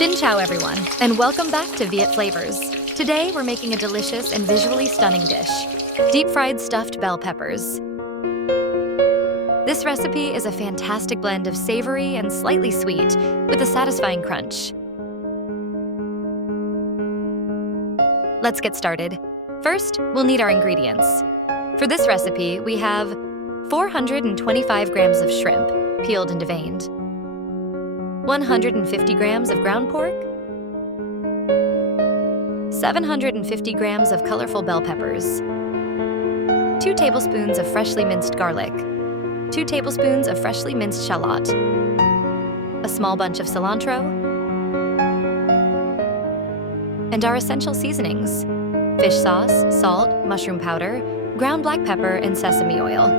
Xin chào everyone, and welcome back to Viet Flavors. Today we're making a delicious and visually stunning dish, deep-fried stuffed bell peppers. This recipe is a fantastic blend of savory and slightly sweet, with a satisfying crunch. Let's get started. First, we'll need our ingredients. For this recipe, we have 425 grams of shrimp, peeled and deveined, 150 grams of ground pork, 750 grams of colorful bell peppers, 2 tablespoons of freshly minced garlic, 2 tablespoons of freshly minced shallot, a small bunch of cilantro, and our essential seasonings: fish sauce, salt, mushroom powder, ground black pepper, and sesame oil.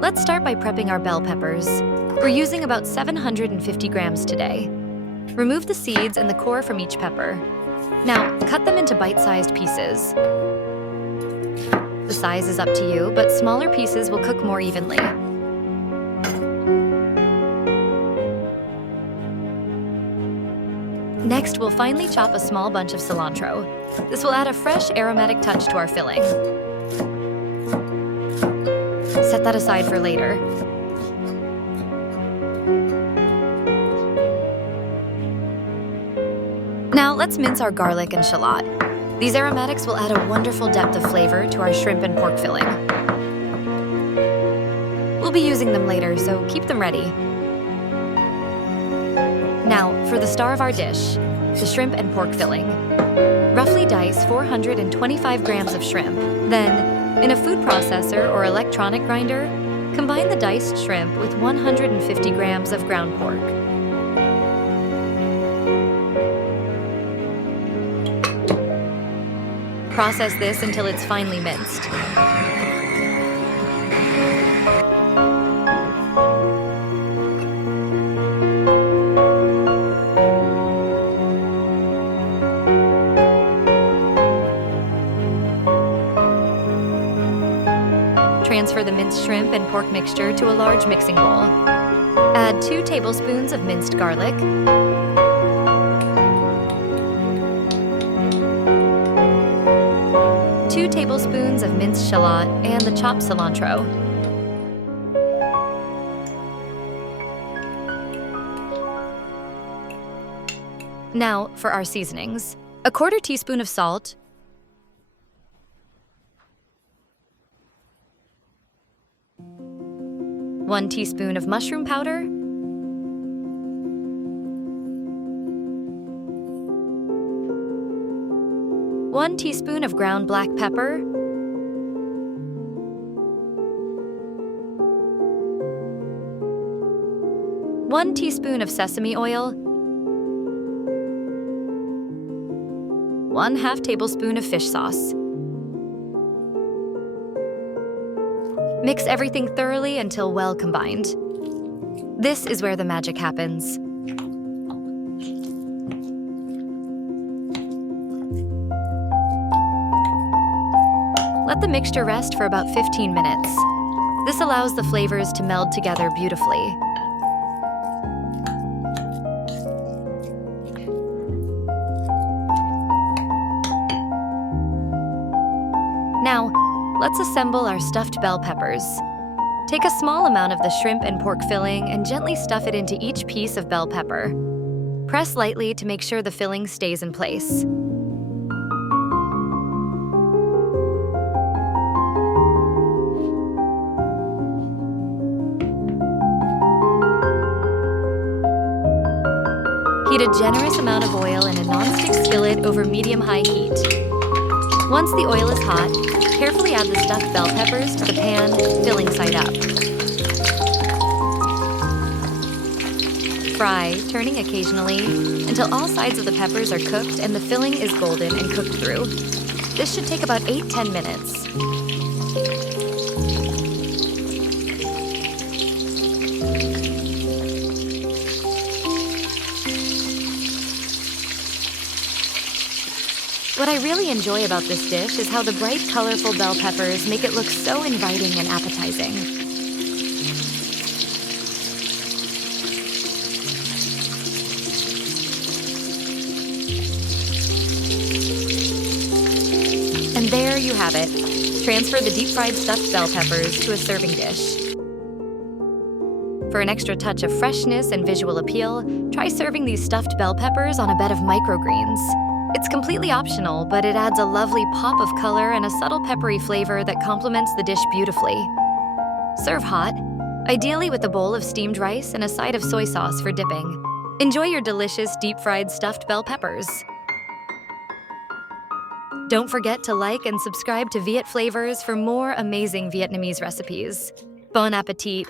Let's start by prepping our bell peppers. We're using about 750 grams today. Remove the seeds and the core from each pepper. Now, cut them into bite-sized pieces. The size is up to you, but smaller pieces will cook more evenly. Next, we'll finely chop a small bunch of cilantro. This will add a fresh, aromatic touch to our filling. Set that aside for later. Now, let's mince our garlic and shallot. These aromatics will add a wonderful depth of flavor to our shrimp and pork filling. We'll be using them later, so keep them ready. Now, for the star of our dish, the shrimp and pork filling. Roughly dice 425 grams of shrimp. Then, in a food processor or electronic grinder, combine the diced shrimp with 150 grams of ground pork. Process this until it's finely minced. Transfer the minced shrimp and pork mixture to a large mixing bowl. Add 2 tablespoons of minced garlic, 2 tablespoons of minced shallot, and the chopped cilantro. Now, for our seasonings. A 1/4 teaspoon of salt, 1 teaspoon of mushroom powder, 1 teaspoon of ground black pepper, 1 teaspoon of sesame oil, 1/2 tablespoon of fish sauce. Mix everything thoroughly until well combined. This is where the magic happens. Let the mixture rest for about 15 minutes. This allows the flavors to meld together beautifully. Now, let's assemble our stuffed bell peppers. Take a small amount of the shrimp and pork filling and gently stuff it into each piece of bell pepper. Press lightly to make sure the filling stays in place. Heat a generous amount of oil in a non-stick skillet over medium-high heat. Once the oil is hot, carefully add the stuffed bell peppers to the pan, filling side up. Fry, turning occasionally, until all sides of the peppers are cooked and the filling is golden and cooked through. This should take about 8-10 minutes. What I really enjoy about this dish is how the bright, colorful bell peppers make it look so inviting and appetizing. there you have it. Transfer the deep-fried stuffed bell peppers to a serving dish. For an extra touch of freshness and visual appeal, try serving these stuffed bell peppers on a bed of microgreens. It's completely optional, but it adds a lovely pop of color and a subtle peppery flavor that complements the dish beautifully. Serve hot, ideally with a bowl of steamed rice and a side of soy sauce for dipping. Enjoy your delicious deep-fried stuffed bell peppers. Don't forget to like and subscribe to Viet Flavors for more amazing Vietnamese recipes. Bon appetit!